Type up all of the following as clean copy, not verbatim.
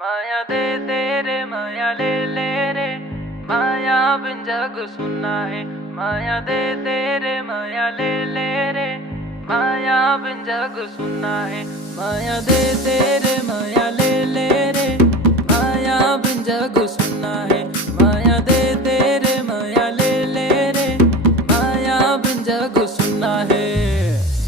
माया दे तेरे माया ले ले रे, माया बिन जग सुना है। माया दे तेरे माया ले ले रे, माया बिन जग सुना है। माया दे तेरे माया ले ले रे, माया बिन जग सुना है। माया दे तेरे माया ले ले रे, माया बिन जग सुना है।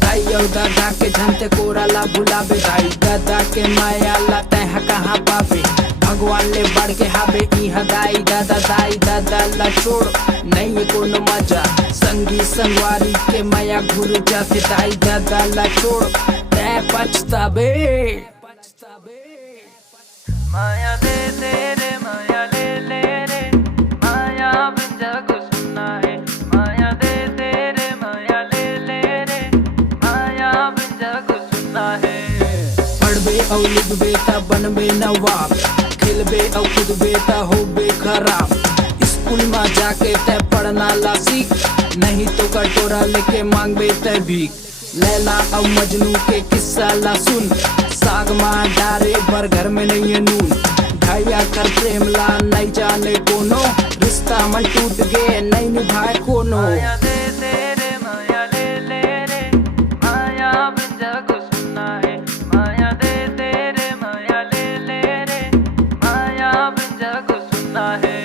दाई दादा के झंते कोरा ला बुलावे, दाई दादा के माया ला तह कहाँ पावे। भगवान ले बढ़ के हावे इहा दाई दादा ला छोड़ नहीं कोनो मजा। संगी संगवारी के माया घुर जाते, दाई दादा ला छोड़ तै पछतावे। माया दे तेरे माया ले ले रे, माया बिन जग सुना है। माया दे तेरे माया ले ले रे, माया बिन जग सुना है। पढ़बे और लिखबे ता बनबे नवाब, खेलबे और कूदबे ता होबे खराब। स्कूल में जाके तै पढ़ना ला सीख, नहीं तो कटोरा लेके मांगबे तै भीख। लैला और मजनू के किस्सा ला सुन, साग माँ डारे पर घर में नहीं है नून। ढाया कर प्रेम ला नहीं जाने कोनो, रिश्ता मन टूट गए नहीं निभाए कोनो। माया दे तेरे माया ले ले रे, माया बिन जग सुना है। माया दे तेरे माया ले ले रे, माया बिन जग सुना है।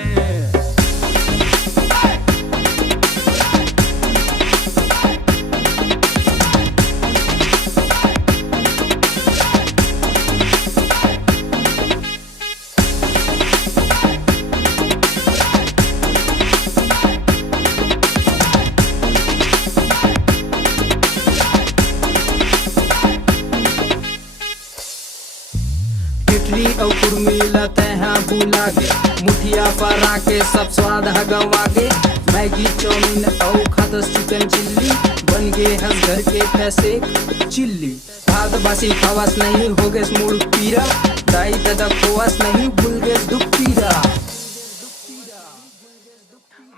इडली और कुर्मी लते हैं बुला के, मुठिया पर आके सब स्वाद हगवा के। मैगी चाउमीन और खादस चिकन चिल्ली, बन गए हंस घर के पैसे चिल्ली। भात बासी खवास नहीं हो गए मूड पीरा, दाई दादा खोवास नहीं भूल गए दुख पीरा।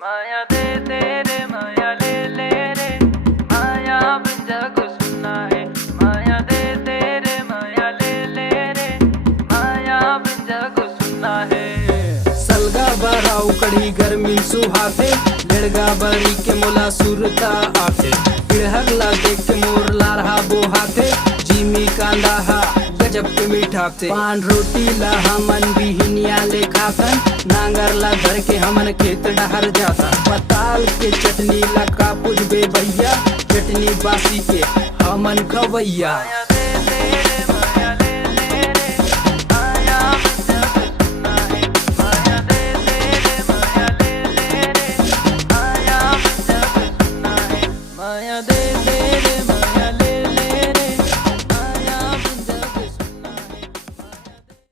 माया दे तेरे माया ले ले रे, माया बिन जग सुना है। माया दे तेरे माया ले ले रे, माया बिन जग सुना है। सलगा बराऊ कड़ी गर्मी सुहाते, लड़गा बरी के मोला सुरता आते। पिड़हगला देख के मोर ला रहा बोहाते, जीमी कांदा हा गजब के मीठा थे। पान रोटी ला हमन बिहनिया ले खातन, नांगर ला धर के हमन खेत डहर जाता। पताल के चटनी ला का पुजबे भैया, चटनी बासी के हमन खवैया। माया दे तेरे